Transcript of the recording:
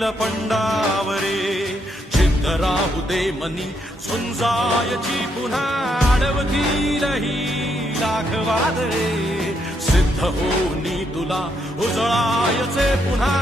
येईल पंडावरे जिद्द राहू दे मनी झुंजायची पुन्हा अडवतील ही लाख वादळे सिद्ध होनी तुला उजळायचे पुन्हा